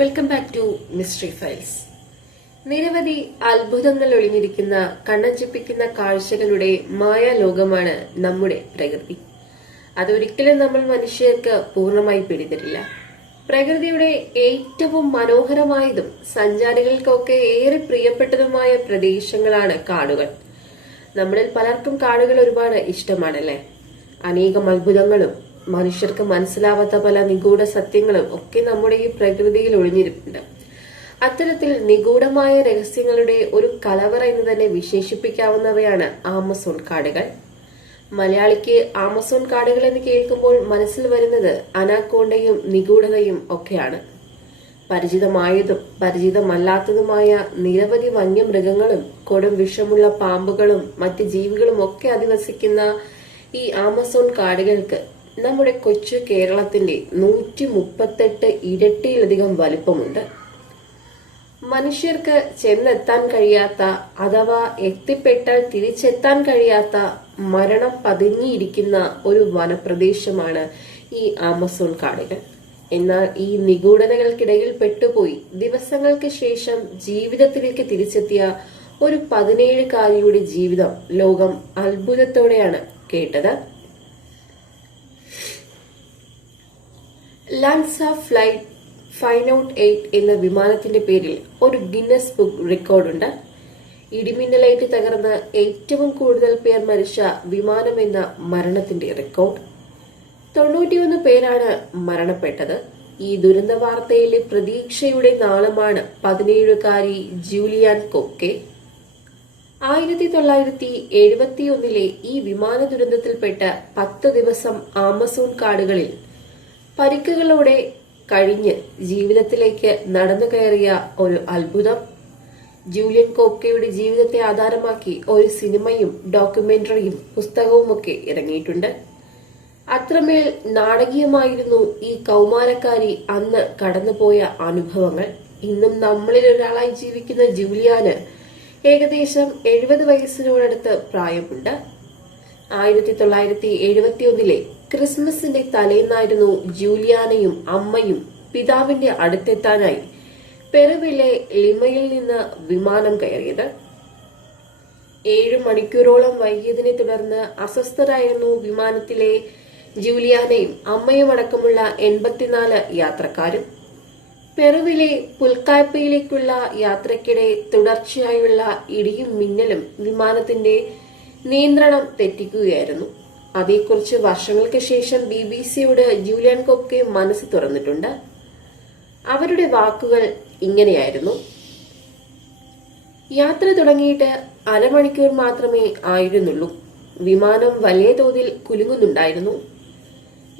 Welcome back to mystery files നിരവധി അത്ഭുതങ്ങൾ ഒളിഞ്ഞിരിക്കുന്ന കണ്ണഞ്ചിപ്പിക്കുന്ന കാഴ്ചകളുടെ മായാലോകമാണ് നമ്മുടെ പ്രകൃതി. അതൊരിക്കലും നമ്മൾ മനുഷ്യർക്ക് പൂർണമായി പിടിതരില്ല പ്രകൃതിയുടെ ഏറ്റവും മനോഹരമായതും സഞ്ചാരികൾക്കൊക്കെ ഏറെ പ്രിയപ്പെട്ടതുമായ പ്രദേശങ്ങളാണ് കാടുകൾ. നമ്മളിൽ പലർക്കും കാടുകൾ ഒരുപാട് ഇഷ്ടമാണല്ലേ? അനേകം അത്ഭുതങ്ങളും മനുഷ്യർക്ക് മനസ്സിലാവാത്ത പല നിഗൂഢ സത്യങ്ങളും ഒക്കെ നമ്മുടെ ഈ പ്രകൃതിയിൽ ഒളിഞ്ഞിരിപ്പുണ്ട്. അത്തരത്തിൽ നിഗൂഢമായ രഹസ്യങ്ങളുടെ ഒരു കലവറ എന്ന് തന്നെ വിശേഷിപ്പിക്കാവുന്നവയാണ് ആമസോൺ കാടുകൾ. മലയാളിക്ക് ആമസോൺ കാടുകൾ എന്ന് കേൾക്കുമ്പോൾ മനസ്സിൽ വരുന്നത് അനാക്കോണ്ടയും നിഗൂഢതയും ഒക്കെയാണ്. പരിചിതമായതും പരിചിതമല്ലാത്തതുമായ നിരവധി വന്യമൃഗങ്ങളും കൊടും വിഷമുള്ള പാമ്പുകളും മറ്റ് ജീവികളും ഒക്കെ അധിവസിക്കുന്ന ഈ ആമസോൺ കാടുകൾക്ക് നമ്മുടെ കൊച്ചു കേരളത്തിന്റെ നൂറ്റി മുപ്പത്തെട്ട് ഇരട്ടിയിലധികം വലിപ്പമുണ്ട്. മനുഷ്യർക്ക് ചെന്നെത്താൻ കഴിയാത്ത അഥവാ എത്തിപ്പെട്ടാൽ തിരിച്ചെത്താൻ കഴിയാത്ത മരണം പതിഞ്ഞിരിക്കുന്ന ഒരു വനപ്രദേശമാണ് ഈ ആമസോൺ കാടുകൾ. എന്നാൽ ഈ നിഗൂഢതകൾക്കിടയിൽ പെട്ടുപോയി ദിവസങ്ങൾക്ക് ശേഷം ജീവിതത്തിലേക്ക് തിരിച്ചെത്തിയ ഒരു പതിനേഴുകാരിയുടെ ജീവിതം ലോകം അത്ഭുതത്തോടെയാണ് കേട്ടത്. LANSA flight five out eight എന്ന വിമാനത്തിന്റെ പേരിൽ ഒരു ഗിന്നസ് ബുക്ക് റെക്കോർഡുണ്ട്. ഇടിമിന്നലേറ്റ് തകർന്ന് ഏറ്റവും കൂടുതൽ പേർ മരിച്ച വിമാനം എന്ന മരണത്തിന്റെ റെക്കോർഡ്. തൊണ്ണൂറ്റിയൊന്ന് പേരാണ് മരണപ്പെട്ടത്. ഈ ദുരന്ത വാർത്തയിലെ പ്രതീക്ഷയുടെ നാളമാണ് പതിനേഴുകാരി ജൂലിയാൻ കൊക്കെ. ആയിരത്തി തൊള്ളായിരത്തി എഴുപത്തിയൊന്നിലെ ഈ വിമാന ദുരന്തത്തിൽപ്പെട്ട പത്ത് ദിവസം ആമസോൺ കാടുകളിൽ പരിക്കുകളോടെ കഴിഞ്ഞ് ജീവിതത്തിലേക്ക് നടന്നു കയറിയ ഒരു അത്ഭുതം. ജൂലിയൻ കോക്കയുടെ ജീവിതത്തെ ആധാരമാക്കി ഒരു സിനിമയും ഡോക്യുമെന്ററിയും പുസ്തകവുമൊക്കെ ഇറങ്ങിയിട്ടുണ്ട്. അത്രമേൽ നാടകീയമായിരുന്നു ഈ കൗമാരക്കാരി അന്ന് കടന്നുപോയ അനുഭവങ്ങൾ. ഇന്നും നമ്മളിൽ ഒരാളായി ജീവിക്കുന്ന ജൂലിയാന് ഏകദേശം എഴുപത് വയസ്സിനോടടുത്ത് പ്രായമുണ്ട്. ആയിരത്തി തൊള്ളായിരത്തി എഴുപത്തിയൊന്നിലെ ക്രിസ്മസിന്റെ തലേന്നായിരുന്നു ജൂലിയാനയും അമ്മയും പിതാവിന്റെ അടുത്തെത്താനായി പെറുവിലെ ലിമയിൽ നിന്ന് വിമാനം കയറിയത്. ഏഴ് മണിക്കൂറോളം വൈകിയതിനെ തുടർന്ന് അസ്വസ്ഥരായിരുന്നു വിമാനത്തിലെ ജൂലിയാനയും അമ്മയും അടക്കമുള്ള എൺപത്തിനാല് യാത്രക്കാരും. പെറുവിലെ പുൽക്കായ്പയിലേക്കുള്ള യാത്രക്കിടെ തുടർച്ചയായുള്ള ഇടിയും മിന്നലും വിമാനത്തിന്റെ നിയന്ത്രണം തെറ്റിക്കുകയായിരുന്നു. അതേക്കുറിച്ച് വർഷങ്ങൾക്ക് ശേഷം ബി ബി സിയോട് ജൂലിയൻ കോക്കെ മനസ്സ് തുറന്നിട്ടുണ്ട്. അവരുടെ വാക്കുകൾ ഇങ്ങനെയായിരുന്നു. യാത്ര തുടങ്ങിയിട്ട് അരമണിക്കൂർ മാത്രമേ ആയിരുന്നുള്ളൂ. വിമാനം വലിയ തോതിൽ കുലുങ്ങുന്നുണ്ടായിരുന്നു.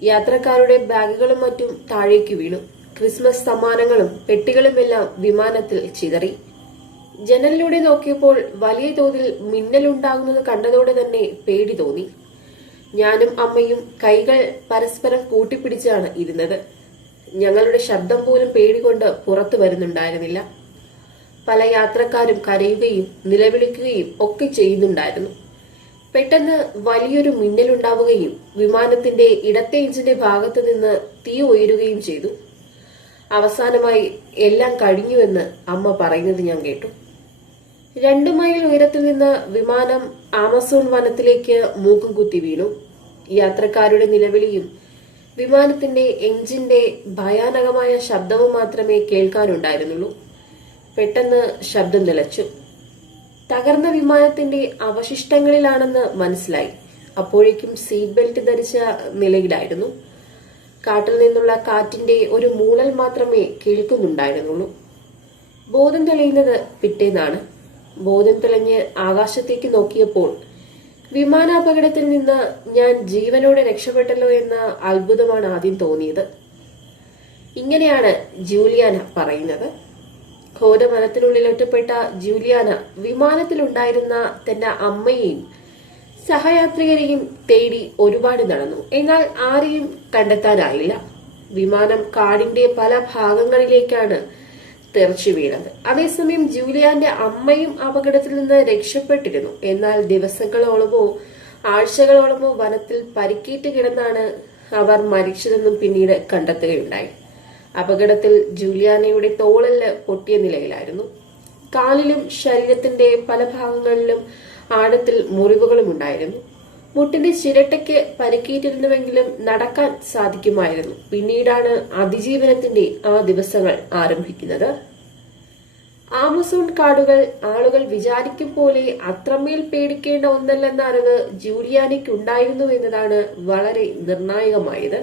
യാത്രക്കാരുടെ ബാഗുകളും മറ്റും താഴേക്ക് വീണു. ക്രിസ്മസ് സമ്മാനങ്ങളും പെട്ടികളുമെല്ലാം വിമാനത്തിൽ ചിതറി. ജനലിലൂടെ നോക്കിയപ്പോൾ വലിയ തോതിൽ മിന്നലുണ്ടാകുന്നത് കണ്ടതോടെ തന്നെ പേടി തോന്നി. ഞാനും അമ്മയും കൈകൾ പരസ്പരം കൂട്ടിപ്പിടിച്ചാണ് ഇരുന്നത്. ഞങ്ങളുടെ ശബ്ദം പോലും പേടികൊണ്ട് പുറത്തു വരുന്നുണ്ടായിരുന്നില്ല. പല യാത്രക്കാരും കരയുകയും നിലവിളിക്കുകയും ഒക്കെ ചെയ്യുന്നുണ്ടായിരുന്നു. പെട്ടെന്ന് വലിയൊരു മിന്നലുണ്ടാവുകയും വിമാനത്തിന്റെ ഇടത്തെ എഞ്ചിന്റെ ഭാഗത്ത് നിന്ന് തീ ഉയരുകയും ചെയ്തു. അവസാനമായി എല്ലാം കഴിഞ്ഞുവെന്ന് അമ്മ പറയുന്നത് ഞാൻ കേട്ടു. രണ്ടു മൈൽ ഉയരത്തിൽ നിന്ന് വിമാനം ആമസോൺ വനത്തിലേക്ക് മൂക്കും കുത്തി വീണു. യാത്രക്കാരുടെ നിലവിളിയും വിമാനത്തിന്റെ എഞ്ചിന്റെ ഭയാനകമായ ശബ്ദവും മാത്രമേ കേൾക്കാനുണ്ടായിരുന്നുള്ളൂ. പെട്ടെന്ന് ശബ്ദം നിലച്ചു. തകർന്ന വിമാനത്തിന്റെ അവശിഷ്ടങ്ങളിലാണെന്ന് മനസ്സിലായി. അപ്പോഴേക്കും സീറ്റ് ബെൽറ്റ് ധരിച്ച നിലയിലായിരുന്നു. കാട്ടിൽ നിന്നുള്ള കാറ്റിന്റെ ഒരു മൂളൽ മാത്രമേ കേൾക്കുന്നുണ്ടായിരുന്നുള്ളൂ. ബോധം തെളിയുന്നത് പിറ്റേന്നാണ്. ബോധം തെളിഞ്ഞ് ആകാശത്തേക്ക് നോക്കിയപ്പോൾ വിമാനാപകടത്തിൽ നിന്ന് ഞാൻ ജീവനോടെ രക്ഷപ്പെട്ടല്ലോ എന്ന അത്ഭുതമാണ് ആദ്യം തോന്നിയത്. ഇങ്ങനെയാണ് ജൂലിയാന പറയുന്നത്. ഘോരമരത്തിനുള്ളിൽ ഒറ്റപ്പെട്ട ജൂലിയാന വിമാനത്തിലുണ്ടായിരുന്ന തന്റെ അമ്മയെയും സഹയാത്രികരെയും തേടി ഒരുപാട് നടന്നു. എന്നാൽ ആരെയും കണ്ടെത്താനായില്ല. വിമാനം കാടിന്റെ പല ഭാഗങ്ങളിലേക്കാണ് തെറിച്ചു വീണത്. അതേസമയം ജൂലിയാന്റെ അമ്മയും അപകടത്തിൽ നിന്ന് രക്ഷപ്പെട്ടിരുന്നു. എന്നാൽ ദിവസങ്ങളോളമോ ആഴ്ചകളോളമോ വനത്തിൽ പരിക്കേറ്റ് കിടന്നാണ് അവർ മരിച്ചതെന്നും പിന്നീട് കണ്ടെത്തുകയുണ്ടായി. അപകടത്തിൽ ജൂലിയാനയുടെ തോളൽ പൊട്ടിയ നിലയിലായിരുന്നു. കാലിലും ശരീരത്തിന്റെ പല ഭാഗങ്ങളിലും ആഴത്തിൽ മുറിവുകളും ഉണ്ടായിരുന്നു മുട്ടിന്റെ ചിരട്ടയ്ക്ക് പരിക്കേറ്റിരുന്നുവെങ്കിലും നടക്കാൻ സാധിക്കുമായിരുന്നു. പിന്നീടാണ് അതിജീവനത്തിന്റെ ആ ദിവസങ്ങൾ ആരംഭിക്കുന്നത്. ആമസോൺ കാടുകൾ ആളുകൾ വിചാരിക്കും പോലെ അത്രമേൽ പേടിക്കേണ്ട ഒന്നല്ലെന്ന അറിവ് ജൂലിയാനയ്ക്കുണ്ടായിരുന്നു എന്നതാണ് വളരെ നിർണായകമായത്.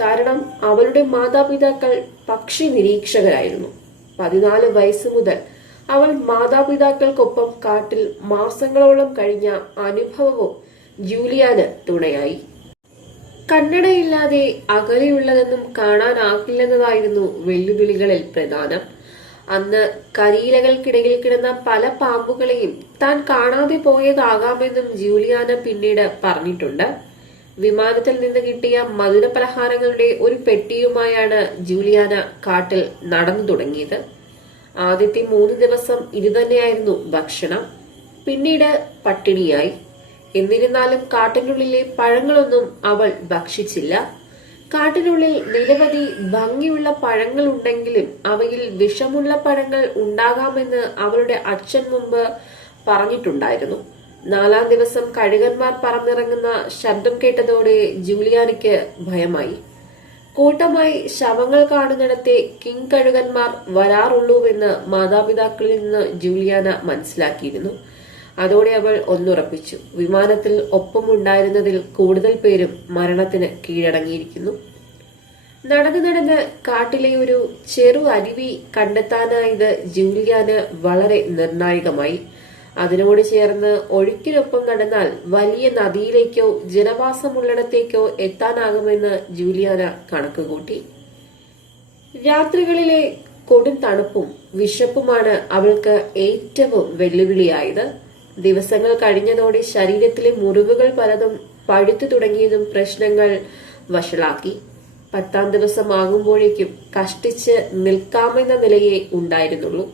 കാരണം അവളുടെ മാതാപിതാക്കൾ പക്ഷി നിരീക്ഷകരായിരുന്നു. പതിനാല് വയസ്സ് മുതൽ അവൾ മാതാപിതാക്കൾക്കൊപ്പം കാട്ടിൽ മാസങ്ങളോളം കഴിഞ്ഞ അനുഭവവും ജൂലിയാന് തുണയായി. കണ്ണടയില്ലാതെ അകലെയുള്ളതെന്നും കാണാനാകില്ലെന്നതായിരുന്നു വെല്ലുവിളികളിൽ പ്രധാനം. അന്ന് കരിയിലകൾക്കിടയിൽ കിടന്ന പല പാമ്പുകളെയും താൻ കാണാതെ പോയതാകാമെന്നും ജൂലിയാന പിന്നീട് പറഞ്ഞിട്ടുണ്ട്. വിമാനത്തിൽ നിന്ന് കിട്ടിയ മധുര പലഹാരങ്ങളുടെ ഒരു പെട്ടിയുമായാണ് ജൂലിയാന കാട്ടിൽ നടന്നു തുടങ്ങിയത്. ആദ്യത്തെ മൂന്ന് ദിവസം ഇതുതന്നെയായിരുന്നു ഭക്ഷണം. പിന്നീട് പട്ടിണിയായി. എന്നിരുന്നാലും കാട്ടിനുള്ളിലെ പഴങ്ങളൊന്നും അവൾ ഭക്ഷിച്ചില്ല. കാട്ടിനുള്ളിൽ നിരവധി ഭംഗിയുള്ള പഴങ്ങൾ ഉണ്ടെങ്കിലും അവയിൽ വിഷമുള്ള പഴങ്ങൾ ഉണ്ടാകാമെന്ന് അവളുടെ അച്ഛൻ മുമ്പ് പറഞ്ഞിട്ടുണ്ടായിരുന്നു. നാലാം ദിവസം കഴുകന്മാർ പറന്നിറങ്ങുന്ന ശബ്ദം കേട്ടതോടെ ജൂലിയാനിക്ക് ഭയമായി. കൂട്ടമായി ശവങ്ങൾ കാണുന്നിടത്തെ കിങ് കഴുകന്മാർ വരാറുള്ളൂവെന്ന് മാതാപിതാക്കളിൽ നിന്ന് ജൂലിയാന മനസ്സിലാക്കിയിരുന്നു. അതോടെ അവൾ ഒന്നുറപ്പിച്ചു. വിമാനത്തിൽ ഒപ്പമുണ്ടായിരുന്നതിൽ കൂടുതൽ പേരും മരണത്തിന് കീഴടങ്ങിയിരിക്കുന്നു. നടന്ന് നടന്ന് കാട്ടിലെ ഒരു ചെറു അരുവി കണ്ടെത്താനായത് ജൂലിയാന് വളരെ നിർണായകമായി. അതിനോട് ചേർന്ന് ഒഴുക്കിനൊപ്പം നടന്നാൽ വലിയ നദിയിലേക്കോ ജനവാസമുള്ളിടത്തേക്കോ എത്താനാകുമെന്ന് ജൂലിയാന കണക്കുകൂട്ടി. രാത്രികളിലെ കൊടും തണുപ്പും വിശപ്പുമാണ് അവൾക്ക് ഏറ്റവും വെല്ലുവിളിയായത്. ദിവസങ്ങൾ കഴിഞ്ഞതോടെ ശരീരത്തിലെ മുറിവുകൾ പലതും പഴുത്തു തുടങ്ങിയതും പ്രശ്നങ്ങൾ വഷളാക്കി. പത്താം ദിവസം ആകുമ്പോഴേക്കും കഷ്ടിച്ച് നിൽക്കാമെന്ന നിലയെ ഉണ്ടായിരുന്നുള്ളൂ.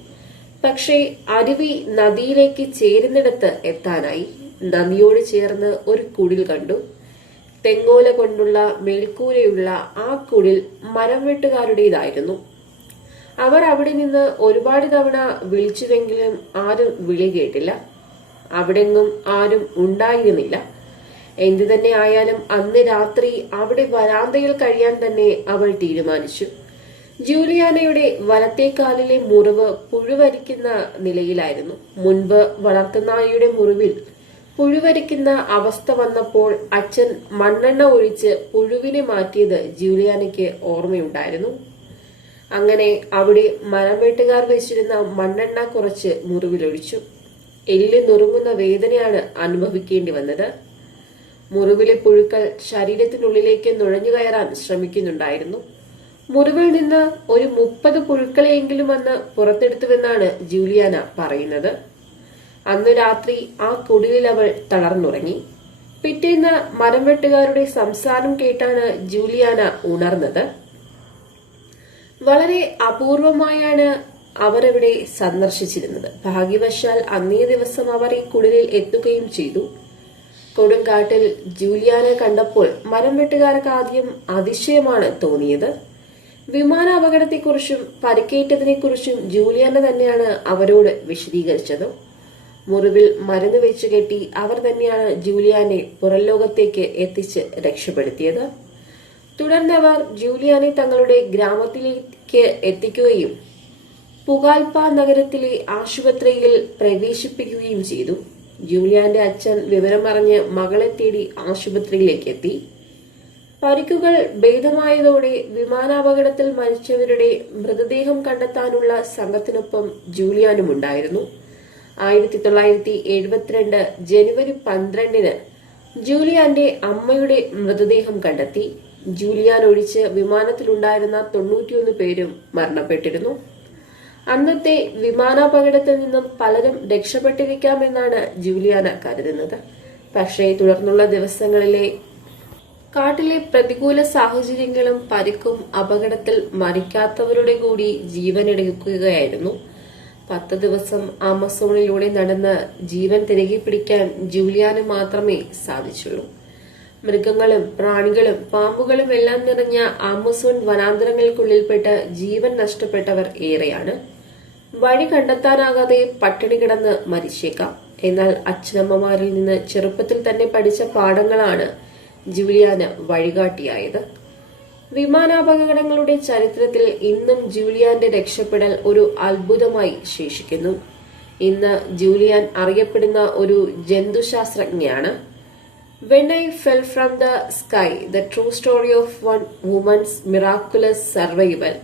പക്ഷേ അരുവി നദിയിലേക്ക് ചേരുന്നിടത്ത് എത്താനായി. നദിയോട് ചേർന്ന് ഒരു കുടിൽ കണ്ടു. തെങ്ങോല കൊണ്ടുള്ള മേൽക്കൂരയുള്ള ആ കുടിൽ മരം വെട്ടുകാരുടേതായിരുന്നു. അവർ അവിടെ നിന്ന് ഒരുപാട് തവണ വിളിച്ചുവെങ്കിലും ആരും വിളി കേട്ടില്ല. അവിടെങ്ങും ആരും ഉണ്ടായിരുന്നില്ല. എന്തു തന്നെ ആയാലും അന്ന് രാത്രി അവിടെ വരാന്തയിൽ കഴിയാൻ തന്നെ അവൾ തീരുമാനിച്ചു. ജൂലിയാനയുടെ വലത്തെ കാലിലെ മുറിവ് പുഴുവരിക്കുന്ന നിലയിലായിരുന്നു. മുൻപ് വളർത്തുനായയുടെ മുറിവിൽ പുഴുവരിക്കുന്ന അവസ്ഥ വന്നപ്പോൾ അച്ഛൻ മണ്ണെണ്ണ ഒഴിച്ച് പുഴുവിനെ മാറ്റിയത് ജൂലിയാനയ്ക്ക് ഓർമ്മയുണ്ടായിരുന്നു. അങ്ങനെ അവിടെ മരം വെട്ടുകാർ വെച്ചിരുന്ന മണ്ണെണ്ണ കുറച്ച് മുറിവിലൊഴിച്ചു. എല്ല് നുറുങ്ങുന്ന വേദനയാണ് അനുഭവിക്കേണ്ടി വന്നത്. മുറിവിലെ പുഴുക്കൾ ശരീരത്തിനുള്ളിലേക്ക് നുഴഞ്ഞു കയറാൻ ശ്രമിക്കുന്നുണ്ടായിരുന്നു. മുറിവിൽ നിന്ന് ഒരു മുപ്പത് പുഴുക്കളെയെങ്കിലും അന്ന് പുറത്തെടുത്തുവെന്നാണ് ജൂലിയാന പറയുന്നത്. അന്ന് രാത്രി ആ കുടിലിൽ അവൾ തളർന്നുറങ്ങി. പിറ്റേന്ന് മരം വെട്ടുകാരുടെ സംസാരം കേട്ടാണ് ജൂലിയാന ഉണർന്നത്. വളരെ അപൂർവമായാണ് അവരവിടെ സന്ദർശിച്ചിരുന്നത്. ഭാഗ്യവശാൽ അന്നേ ദിവസം അവർ ഈ കുടിലിൽ എത്തുകയും ചെയ്തു. കൊടുങ്കാട്ടിൽ ജൂലിയാനെ കണ്ടപ്പോൾ മരം വെട്ടുകാർക്ക് ആദ്യം അതിശയമാണ് തോന്നിയത്. വിമാന അപകടത്തെക്കുറിച്ചും പരിക്കേറ്റതിനെക്കുറിച്ചും ജൂലിയാനെ തന്നെയാണ് അവരോട് വിശദീകരിച്ചത്. മുറിവിൽ മരുന്ന് വെച്ച് കെട്ടി അവർ തന്നെയാണ് ജൂലിയാനെ പുറംലോകത്തേക്ക് എത്തിച്ച് രക്ഷപ്പെടുത്തിയത്. തുടർന്ന് അവർ ജൂലിയാനെ തങ്ങളുടെ ഗ്രാമത്തിലേക്ക് എത്തിക്കുകയും പുകാൽപ്പ നഗരത്തിലെ ആശുപത്രിയിൽ പ്രവേശിപ്പിക്കുകയും ചെയ്തു. ജൂലിയാന്റെ അച്ഛൻ വിവരമറിഞ്ഞ് മകളെ തേടി ആശുപത്രിയിലേക്ക് എത്തി പരിക്കുകൾ ഭേദമായതോടെ വിമാനാപകടത്തിൽ മരിച്ചവരുടെ മൃതദേഹം കണ്ടെത്താനുള്ള സംഘത്തിനൊപ്പം ജൂലിയാനും ഉണ്ടായിരുന്നു ആയിരത്തി തൊള്ളായിരത്തി എഴുപത്തിരണ്ട് ജനുവരി പന്ത്രണ്ടിന് ജൂലിയാന്റെ അമ്മയുടെ മൃതദേഹം കണ്ടെത്തി. ജൂലിയാൻ ഒഴിച്ച് വിമാനത്തിലുണ്ടായിരുന്ന തൊണ്ണൂറ്റിയൊന്ന് പേരും മരണപ്പെട്ടിരുന്നു. അന്നത്തെ വിമാനാപകടത്തിൽ നിന്നും പലരും രക്ഷപ്പെട്ടിരിക്കാമെന്നാണ് ജൂലിയാന കരുതുന്നത്. പക്ഷേ തുടർന്നുള്ള ദിവസങ്ങളിലെ കാട്ടിലെ പ്രതികൂല സാഹചര്യങ്ങളും പരിക്കും അപകടത്തിൽ മരിക്കാത്തവരുടെ കൂടി ജീവനെടുക്കുകയായിരുന്നു. പത്ത് ദിവസം ആമസോണിലൂടെ നടന്ന് ജീവൻ തിരികെ പിടിക്കാൻ ജൂലിയാന് മാത്രമേ സാധിച്ചുള്ളൂ. മൃഗങ്ങളും പ്രാണികളും പാമ്പുകളും എല്ലാം നിറഞ്ഞ ആമസോൺ വനാന്തരങ്ങൾക്കുള്ളിൽപ്പെട്ട് ജീവൻ നഷ്ടപ്പെട്ടവർ ഏറെയാണ്. വഴി കണ്ടെത്താനാകാതെ പട്ടിണി കിടന്ന് മരിച്ചേക്കാം. എന്നാൽ അച്ഛനമ്മമാരിൽ നിന്ന് ചെറുപ്പത്തിൽ തന്നെ പഠിച്ച പാഠങ്ങളാണ് ജൂലിയാന് വഴികാട്ടിയായത്. വിമാനാപകടങ്ങളുടെ ചരിത്രത്തിൽ ഇന്നും ജൂലിയാന്റെ രക്ഷപ്പെടൽ ഒരു അത്ഭുതമായി ശേഷിക്കുന്നു. ഇന്ന് ജൂലിയാൻ അറിയപ്പെടുന്ന ഒരു ജന്തുശാസ്ത്രജ്ഞയാണ്. When I fell from the sky the true story of one woman's miraculous survival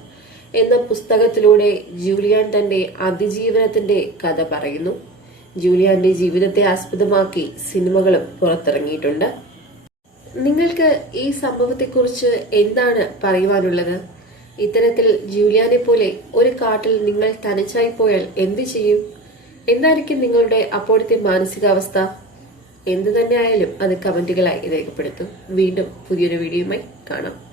എന്ന പുസ്തകത്തിലൂടെ ജൂലിയാൻ തന്റെ അതിജീവനത്തിന്റെ കഥ പറയുന്നു. ജൂലിയാന്റെ ജീവിതത്തെ ആസ്പദമാക്കി സിനിമകളും പുറത്തിറങ്ങിയിട്ടുണ്ട്. നിങ്ങൾക്ക് ഈ സംഭവത്തെക്കുറിച്ച് എന്താണ് പറയുവാനുള്ളത്? ഇത്തരത്തിൽ ജൂലിയാനെ പോലെ ഒരു കാട്ടിൽ നിങ്ങൾ തനിച്ചായി പോയാൽ എന്തു ചെയ്യും? എന്തായിരിക്കും നിങ്ങളുടെ അപ്പോഴത്തെ മാനസികാവസ്ഥ? എന്തു തന്നെയായാലും അത് കമന്റുകളായി രേഖപ്പെടുത്തും. വീണ്ടും പുതിയൊരു വീഡിയോയുമായി കാണാം.